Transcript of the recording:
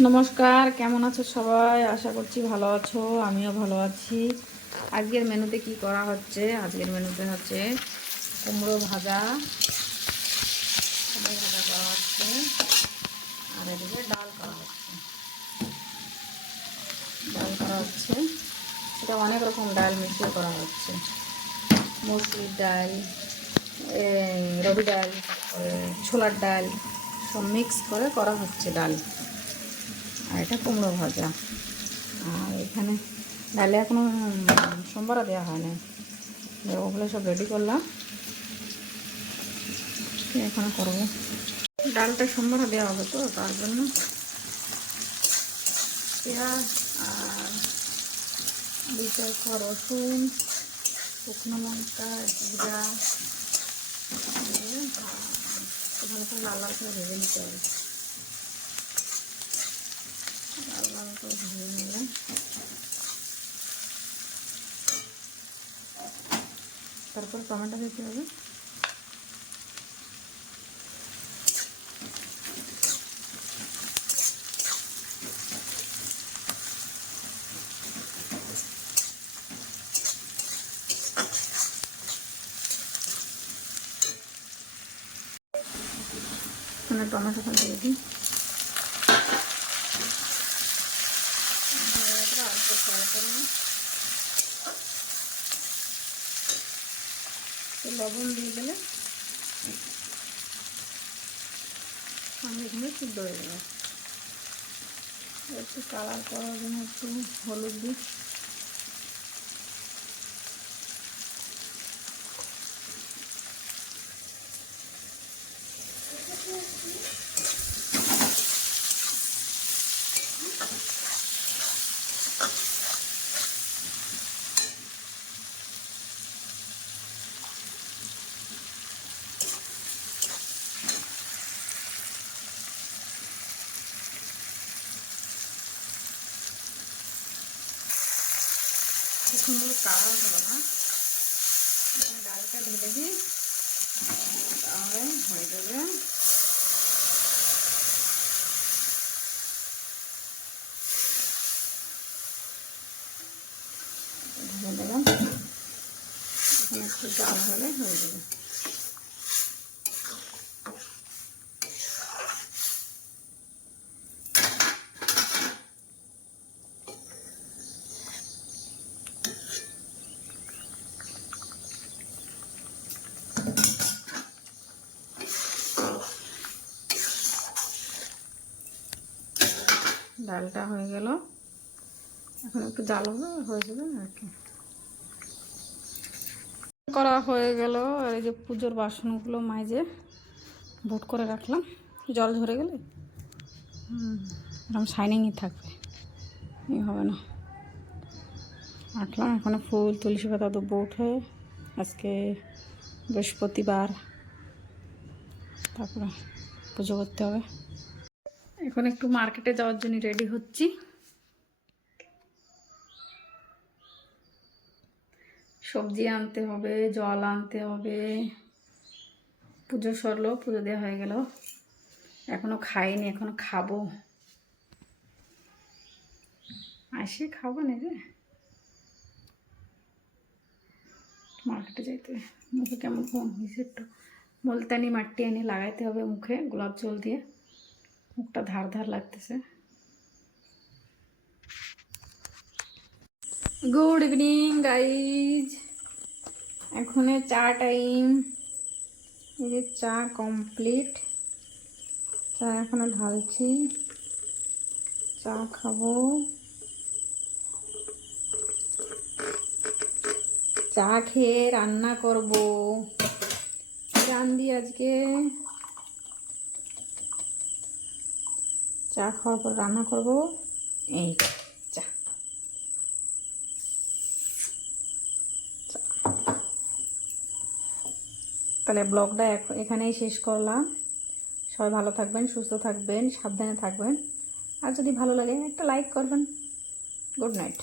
নমস্কার, কেমন আছো সবাই? আশা করছি ভালো আছো, আমিও ভালো আছি। আজকের মেনুতে কি করা হচ্ছে? আজকের মেনুতে হচ্ছে কুমড়ো ভাজা করা হচ্ছে, আর এদিকে ডাল করা হচ্ছে। এটা অনেক রকম ডাল মিশিয়ে করা হচ্ছে, মসুরির ডাল, রবি ডাল, ছোলার ডাল সব মিক্স করে করা হচ্ছে ডাল। আর এটা কুমড়ো ভাজা। আর এখানে ডালে এখনো সোমবারও দেওয়া হয় না, ওগুলো সব রেডি করলাম, এখানে করবো। ডালটা সোমবারও দেওয়া হবে, তো তার জন্য পেঁয়াজ আর 2 রসুন, শুকনো লঙ্কা, জিরা দিয়ে ভালো করে লাল লাল করে ভেজে নিতে হবে। লাল লাল করে ভেজে নিলে তারপর টমেটো দিতে হবে। এখানে টমেটোটা দিয়ে দিই। লবণ দিয়ে দিলে আমি এখানে সিদ্ধ হয়ে যাবে। একটু কালার করার জন্য একটু হলুদ দিই। সুন্দর কালার হলো না, ডালটা ঢেলে দিই, তাহলে হয়ে যাবে। ঢেলে দিলাম, এখানে একটু ডাল হলে হয়ে যাবে। ডালটা হয়ে গেল, এখন একটু জাল হবে, হয়ে যাবে আর কি। করা হয়ে গেল। আর এই যে পুজোর বাসনগুলো মাইজে বুট করে রাখলাম, জল ঝরে গেলে এরকম শাইনিংই থাকবে, হবে না। রাখলাম, এখানে ফুল তুলসী পাতা দেবো উঠে, আজকে বৃহস্পতিবার, তারপরে পুজো করতে হবে। এখন একটু মার্কেটে যাওয়ার জন্য রেডি হচ্ছি। সবজি আনতে হবে, জল আনতে হবে। পুজো সরলো, পুজো দেওয়া হয়ে গেল, এখনো খাইনি, এখন খাবো, আসে খাবো না রে। মার্কেটে যাইতে মুখে কেমন ফোন হয়েছে, একটু মুলতানি মাটি এনে লাগাইতে হবে মুখে গোলাপ জল দিয়ে, মুখটা ধার ধার লাগতেছে। গুড ইভিনিং গাইজ, এখন চা টাইম। এই যে চা কমপ্লিট, চা এখনো ঢালছি, চা খাবো। চা খেয়ে রান্না করব, রান্দি আজকে চা খাওয়ার পর রান্না করব। এই চা, তাহলে ব্লগটা এখানেই শেষ করলাম। সবাই ভালো থাকবেন, সুস্থ থাকবেন, সাবধানে থাকবেন, আর যদি ভালো লাগে একটা লাইক করবেন। Good night.